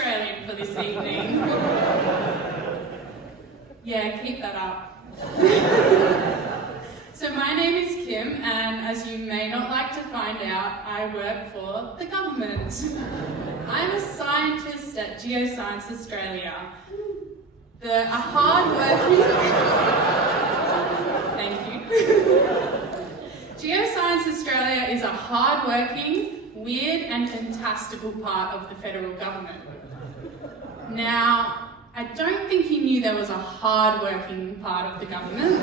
Australian for this evening. Yeah, keep that up. So my name is Kim, and as you may not like to find out, I work for the government. I'm a scientist at Geoscience Australia. A hard-working... Thank you. Geoscience Australia is a hard-working, weird and fantastical part of the federal government. Now, I don't think you knew there was a hard-working part of the government.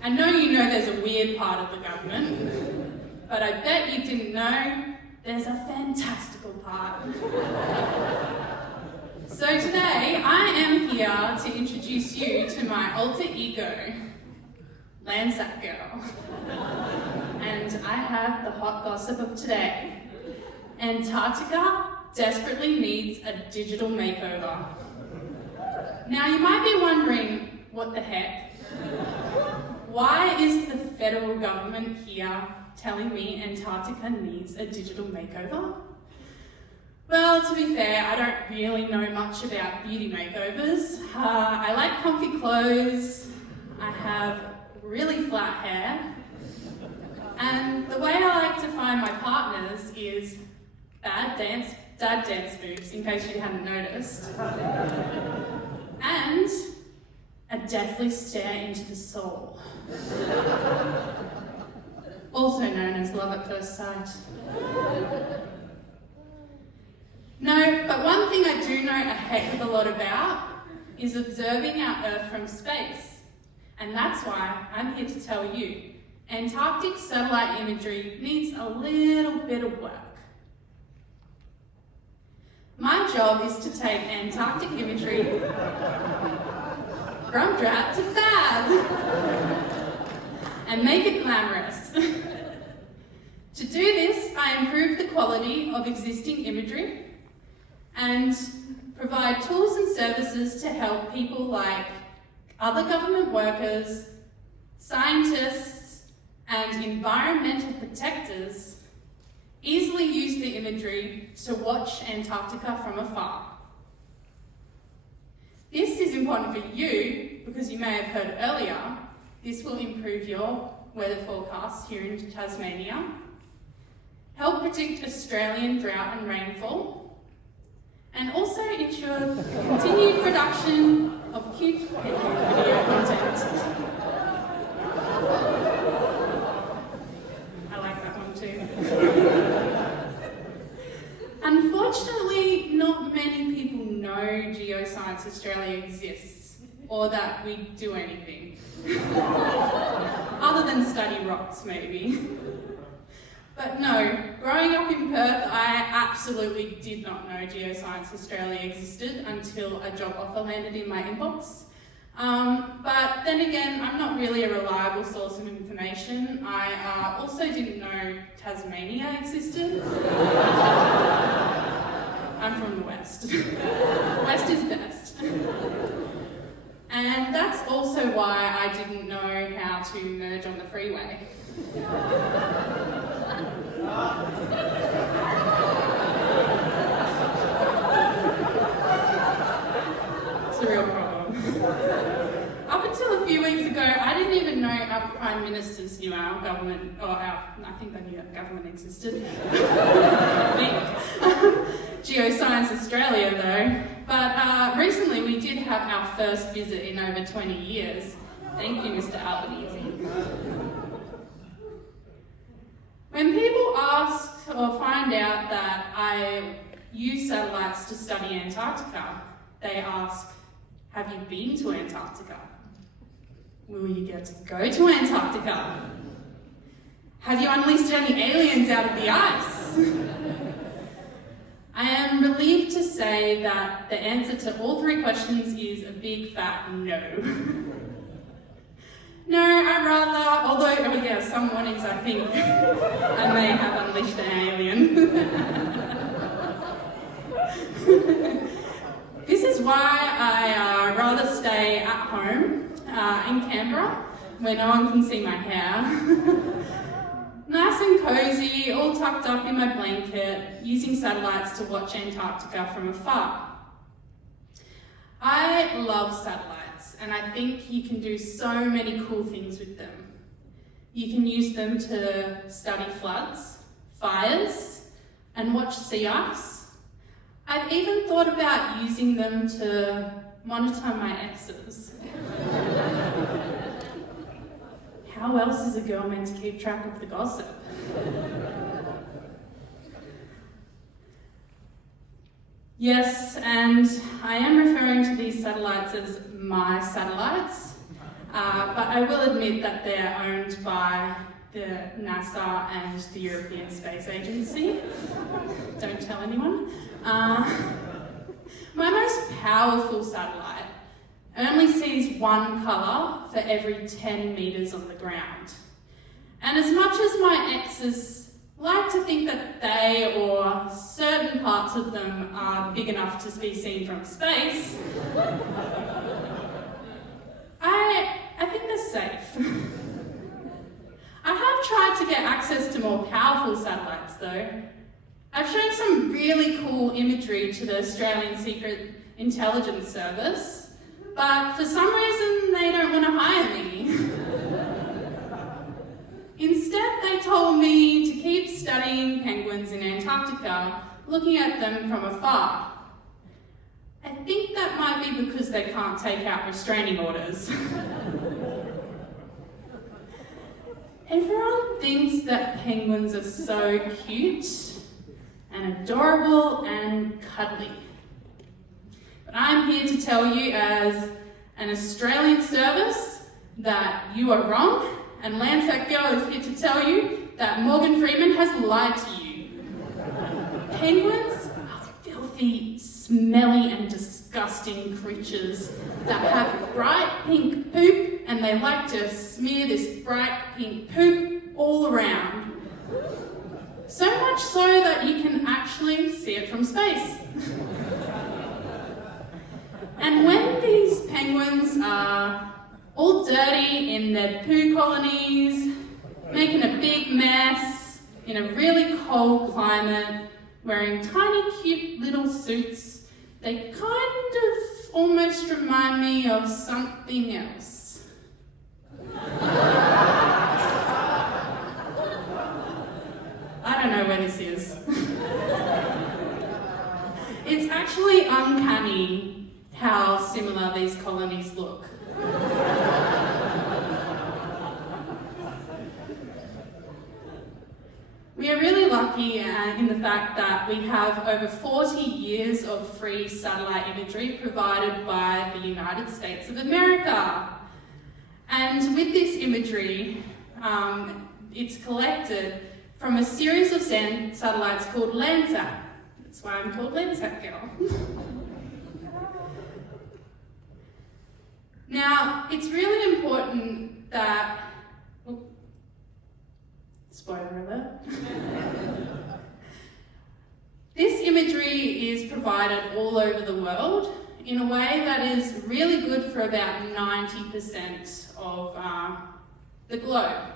I know you know there's a weird part of the government, but I bet you didn't know there's a fantastical part. So today, I am here to introduce you to my alter ego, Landsat Girl. And I have the hot gossip of today. Antarctica desperately needs a digital makeover. Now you might be wondering, what the heck? Why is the federal government here telling me Antarctica needs a digital makeover? Well, to be fair, I don't really know much about beauty makeovers. I like comfy clothes, I have really flat hair, and the way I like to find my partners is dad dance moves, in case you hadn't noticed, and a deathly stare into the soul, also known as love at first sight. No, but one thing I do know a heck of a lot about is observing our Earth from space. And that's why I'm here to tell you, Antarctic satellite imagery needs a little bit of work. My job is to take Antarctic imagery from drought to fab and make it glamorous. To do this, I improve the quality of existing imagery and provide tools and services to help people like other government workers, scientists, and environmental protectors easily use the imagery to watch Antarctica from afar. This is important for you because you may have heard earlier, this will improve your weather forecasts here in Tasmania, help predict Australian drought and rainfall, and also ensure continued production of cute video content. I like that one too. Unfortunately, not many people know Geoscience Australia exists, or that we do anything. Other than study rocks, maybe. But no, growing up in Perth, I absolutely did not know Geoscience Australia existed until a job offer landed in my inbox. But then again, I'm not really a reliable source of information. I also didn't know Tasmania existed. I'm from the West. West is best. And that's also why I didn't know how to merge on the freeway. It's a real problem. Up until a few weeks ago, I didn't even know our Prime Ministers knew our government, I think they knew our government existed. Geoscience Australia though. But recently we did have our first visit in over 20 years. Thank you, Mr. Albanese. When people ask or find out that I use satellites to study Antarctica, they ask, have you been to Antarctica? Will you get to go to Antarctica? Have you unleashed any aliens out of the ice? I am relieved to say that the answer to all three questions is a big fat no. No, I'd rather, although, oh yeah, some warnings I think I may have unleashed an alien. This is why I rather stay at home in Canberra, where no one can see my hair. nice and cozy, all tucked up in my blanket, using satellites to watch Antarctica from afar. I love satellites, and I think you can do so many cool things with them. You can use them to study floods, fires, and watch sea ice. I've even thought about using them to monitor my exes. How else is a girl meant to keep track of the gossip? Yes, and I am referring to these satellites as my satellites, but I will admit that they're owned by the NASA and the European Space Agency. Don't tell anyone. My most powerful satellite only sees one colour for every 10 metres on the ground. And as much as my exes like to think that they or certain parts of them are big enough to be seen from space, I think they're safe. I have tried to get access to more powerful satellites though. I've shown some really cool imagery to the Australian Secret Intelligence Service, but for some reason they don't want to hire me. Instead, they told me to keep studying penguins in Antarctica, looking at them from afar. I think that might be because they can't take out restraining orders. Everyone thinks that penguins are so cute and adorable and cuddly. But I'm here to tell you as an Australian service that you are wrong, and Landsat Girl is here to tell you that Morgan Freeman has lied to you. Penguins are filthy, smelly and disgusting creatures that have bright pink poop, and they like to smear this bright pink poop all around. So much so that you can actually see it from space. And when these penguins are all dirty in their poo colonies, making a big mess in a really cold climate, wearing tiny cute little suits, they kind of almost remind me of something else. I don't know where this is. It's actually uncanny how similar these colonies look. We are really lucky in the fact that we have over 40 years of free satellite imagery provided by the United States of America. And with this imagery, it's collected from a series of satellites called Landsat. That's why I'm called Landsat Girl. Now, it's really important that, spoiler alert, this imagery is provided all over the world in a way that is really good for about 90% of the globe.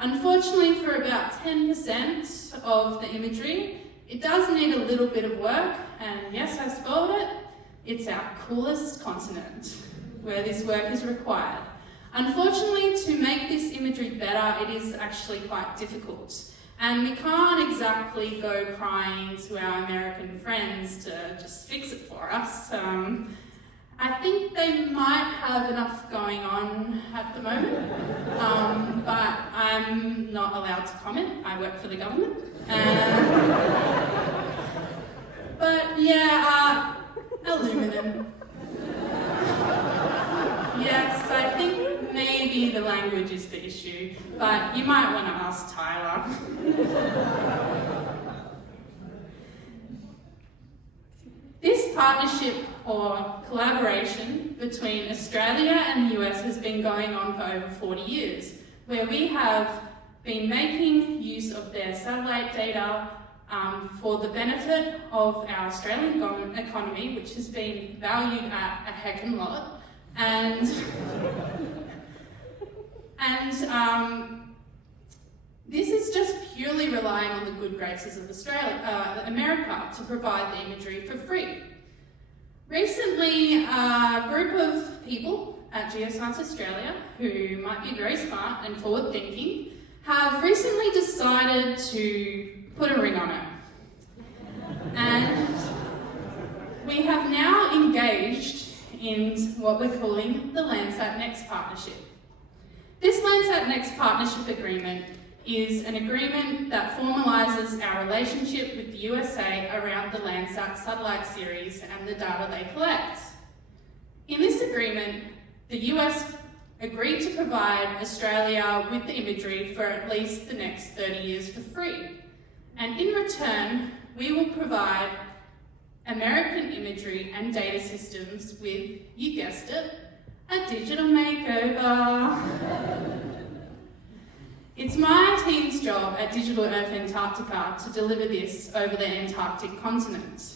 Unfortunately, for about 10% of the imagery, it does need a little bit of work, and yes, I spoiled it, it's our coolest continent where this work is required. Unfortunately, to make this imagery better, it is actually quite difficult. And we can't exactly go crying to our American friends to just fix it for us. I think they might have enough going on at the moment, but I'm not allowed to comment. I work for the government. But yeah, aluminum. Yes, I think maybe the language is the issue, but you might want to ask Tyler. This partnership or collaboration between Australia and the US has been going on for over 40 years, where we have been making use of their satellite data for the benefit of our Australian economy, which has been valued at a heckin' lot. And This is just purely relying on the good graces of America to provide the imagery for free. Recently, a group of people at Geoscience Australia, who might be very smart and forward-thinking, have recently decided to put a ring on it. And we have now engaged in what we're calling the Landsat Next Partnership. This Landsat Next Partnership Agreement is an agreement that formalises our relationship with the USA around the Landsat satellite series and the data they collect. In this agreement, the US agreed to provide Australia with the imagery for at least the next 30 years for free. And in return, we will provide American imagery and data systems with, you guessed it, a digital makeover. It's my team's job at Digital Earth Antarctica to deliver this over the Antarctic continent.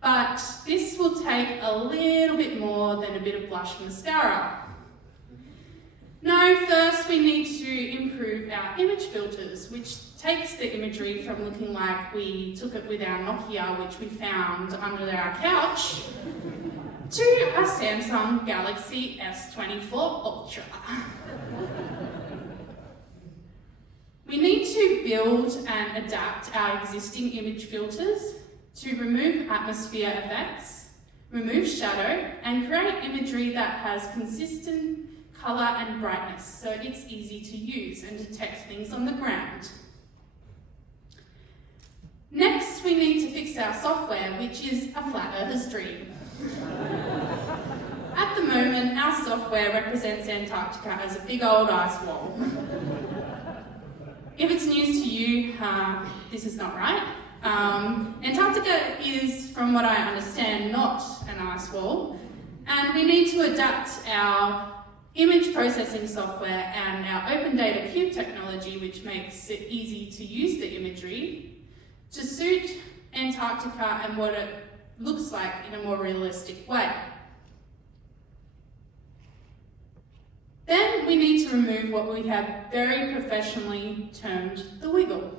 But this will take a little bit more than a bit of blush mascara. No, first we need to improve our image filters, which takes the imagery from looking like we took it with our Nokia, which we found under our couch, to a Samsung Galaxy S24 Ultra. We need to build and adapt our existing image filters to remove atmosphere effects, remove shadow, and create imagery that has consistent colour and brightness so it's easy to use and detect things on the ground. Next, we need to fix our software, which is a flat earther's dream. At the moment, our software represents Antarctica as a big old ice wall. If it's news to you, this is not right. Antarctica is, from what I understand, not an ice wall, and we need to adapt our image processing software and our open data cube technology, which makes it easy to use the imagery, to suit Antarctica and what it looks like in a more realistic way. Then we need to remove what we have very professionally termed the wiggle.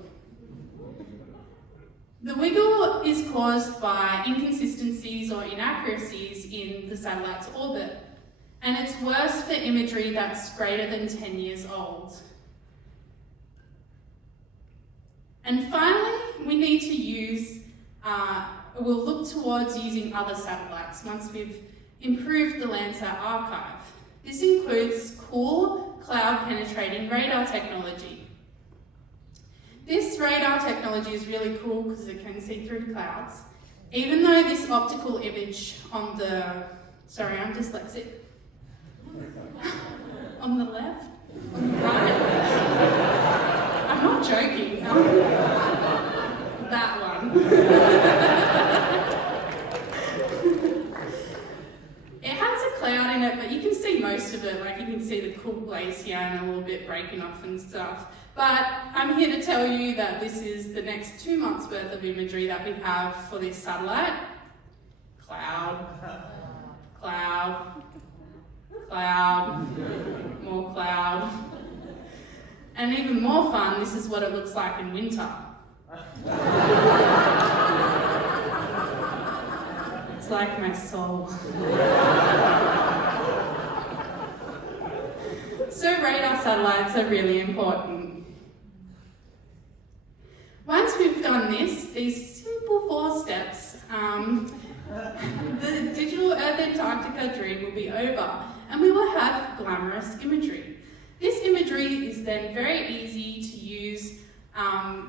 The wiggle is caused by inconsistencies or inaccuracies in the satellite's orbit, and it's worse for imagery that's greater than 10 years old. And finally, we need to use, we'll look towards using other satellites once we've improved the Landsat archive. This includes cool cloud-penetrating radar technology. This radar technology is really cool because it can see through clouds. Even though this optical image on the, sorry, I'm dyslexic. On the left? On the right? I'm not joking. That one. It has a cloud in it, but you can see most of it. Like you can see the cool glacier and a little bit breaking off and stuff. But I'm here to tell you that this is the next 2 months worth of imagery that we have for this satellite. Cloud, cloud, cloud, more cloud. And even more fun, this is what it looks like in winter. It's like my soul. So radar satellites are really important. Once we've done this, these simple 4 steps, the Digital Earth Antarctica dream will be over and we will have glamorous imagery. This imagery is then very easy to use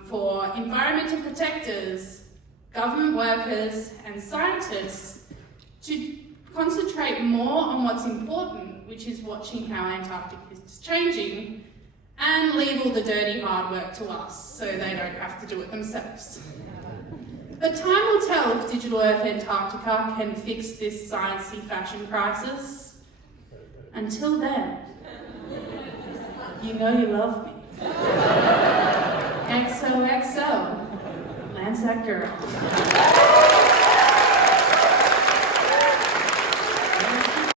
for environmental protectors, government workers and scientists to concentrate more on what's important, which is watching how Antarctica is changing, and leave all the dirty hard work to us so they don't have to do it themselves. But time will tell if Digital Earth Antarctica can fix this sciencey fashion crisis. Until then, you know you love me. XOXO, Landsat Girl.